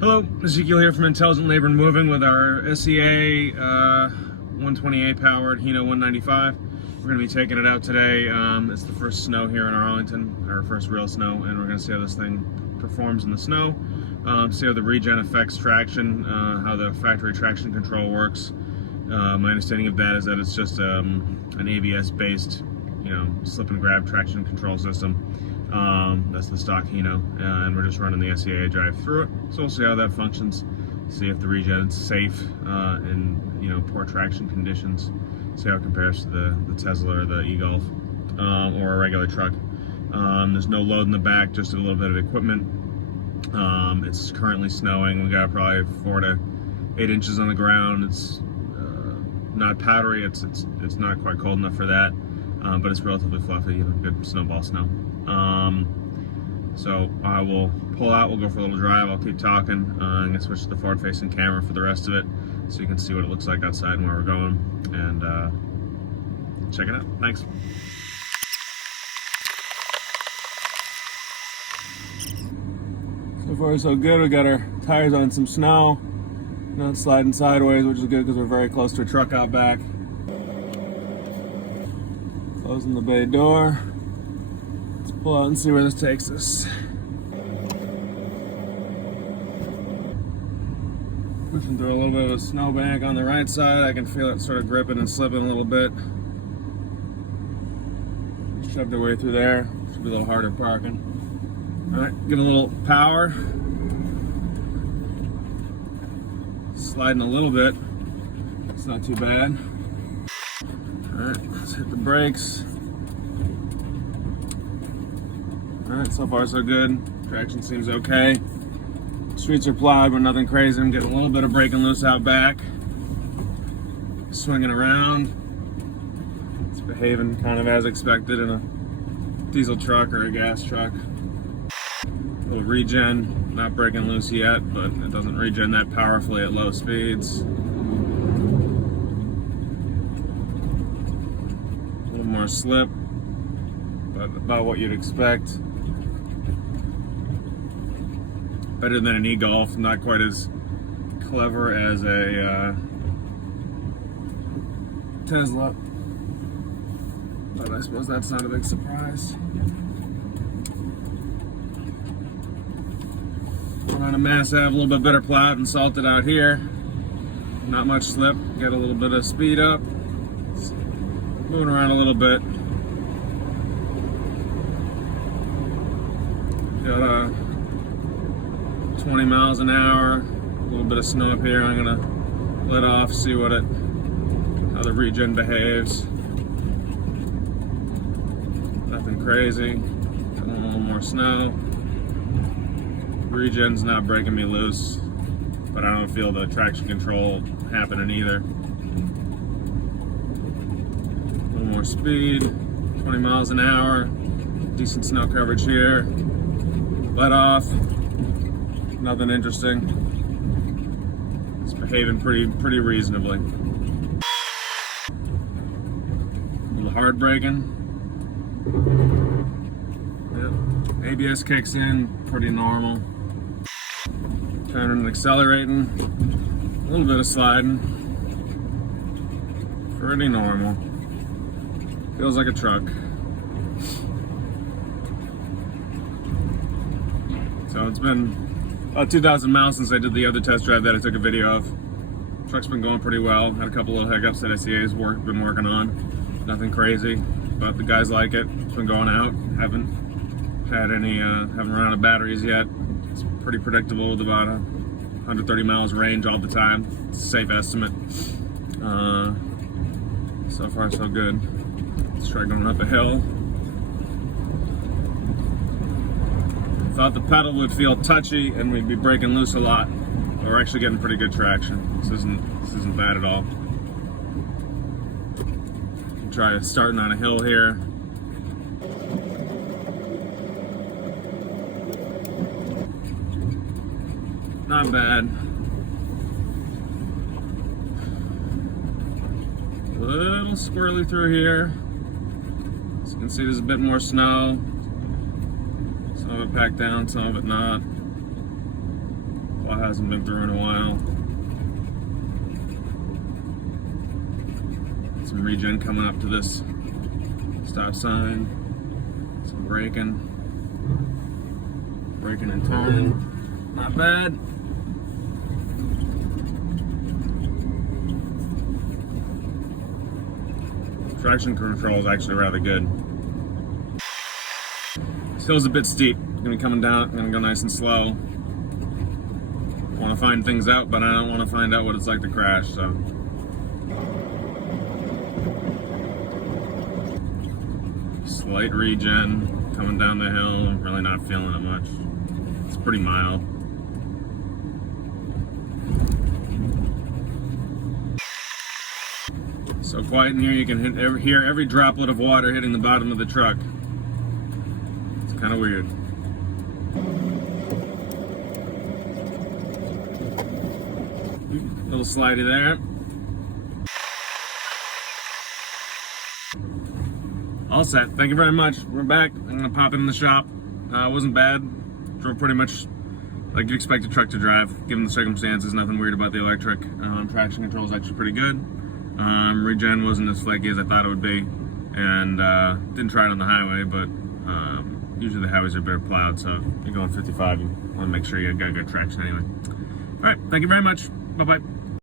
Hello, Ezekiel here from Intelligent Labor and Moving with our SEA 128 powered Hino 195. We're going to be taking it out today. It's the first snow here in Arlington, our first real snow, and we're going to see how this thing performs in the snow. See how the regen affects traction, how the factory traction control works. My understanding of that is that it's just an ABS based, slip and grab traction control system. That's the stock Hino, and we're just running the SEAdrive through it. So we'll see how that functions, see if the regen's safe in poor traction conditions, see how it compares to the Tesla or the e-Golf or a regular truck. There's no load in the back, just a little bit of equipment. It's currently snowing. We got probably 4 to 8 inches on the ground. It's not powdery. It's not quite cold enough for that, but it's relatively fluffy. Good snowball snow. So I will pull out, we'll go for a little drive, I'll keep talking. I'm going to switch to the forward-facing camera for the rest of it so you can see what it looks like outside and where we're going, and check it out. Thanks. So far so good. We got our tires on some snow, not sliding sideways, which is good because we're very close to a truck out back. Closing the bay door. Pull out and see where this takes us. Pushing through a little bit of a snowbank on the right side. I can feel it sort of gripping and slipping a little bit. Shoved our way through there. Should be a little harder parking. Alright, give it a little power. Sliding a little bit. It's not too bad. Alright, let's hit the brakes. Alright, so far so good. Traction seems okay. Streets are plowed, but nothing crazy. I'm getting a little bit of breaking loose out back. Swinging around. It's behaving kind of as expected in a diesel truck or a gas truck. A little regen, not breaking loose yet, but it doesn't regen that powerfully at low speeds. A little more slip, but about what you'd expect. Better than an e-Golf, not quite as clever as a Tesla, but I suppose that's not a big surprise. We're on a Mass Ave, a little bit better plowed and salted out here. Not much slip, got a little bit of speed up. Moving around a little bit. Got 20 miles an hour, a little bit of snow up here. I'm gonna let off, see how the regen behaves. Nothing crazy. A little more snow. Regen's not breaking me loose, but I don't feel the traction control happening either. A little more speed, 20 miles an hour. Decent snow coverage here. Let off. Nothing interesting. It's behaving pretty reasonably. A little hard braking. Yep. ABS kicks in, pretty normal. Turning and accelerating. A little bit of sliding. Pretty normal. Feels like a truck. So it's been about 2,000 miles since I did the other test drive that I took a video of. Truck's been going pretty well. Had a couple of hiccups that SEA's been working on. Nothing crazy, but the guys like it. It's been going out. Haven't run out of batteries yet. It's pretty predictable with about 130 miles range all the time. It's a safe estimate. So far so good. Let's try going up a hill. Thought the pedal would feel touchy and we'd be breaking loose a lot. But we're actually getting pretty good traction. This isn't bad at all. Try starting on a hill here. Not bad. A little squirrely through here. As you can see, there's a bit more snow. Some of it packed down, some of it not. Plow hasn't been through in a while. Some regen coming up to this stop sign. Some braking and turning. Not bad. Traction control is actually rather good. This hill's a bit steep. It's gonna be coming down. I'm gonna go nice and slow. I want to find things out, but I don't want to find out what it's like to crash. So. Slight regen coming down the hill. I'm really not feeling it much. It's pretty mild. So quiet in here, you can hear every droplet of water hitting the bottom of the truck. It's kind of weird. Little slidey there. All set. Thank you very much. We're back. I'm gonna pop in the shop. It wasn't bad. Drove pretty much like you expect a truck to drive, given the circumstances. Nothing weird about the electric. Traction control is actually pretty good. Regen wasn't as flaky as I thought it would be, and didn't try it on the highway, but usually the highways are better plowed, so you're going 55, you want to make sure you got good traction anyway. All right, thank you very much. Bye-bye.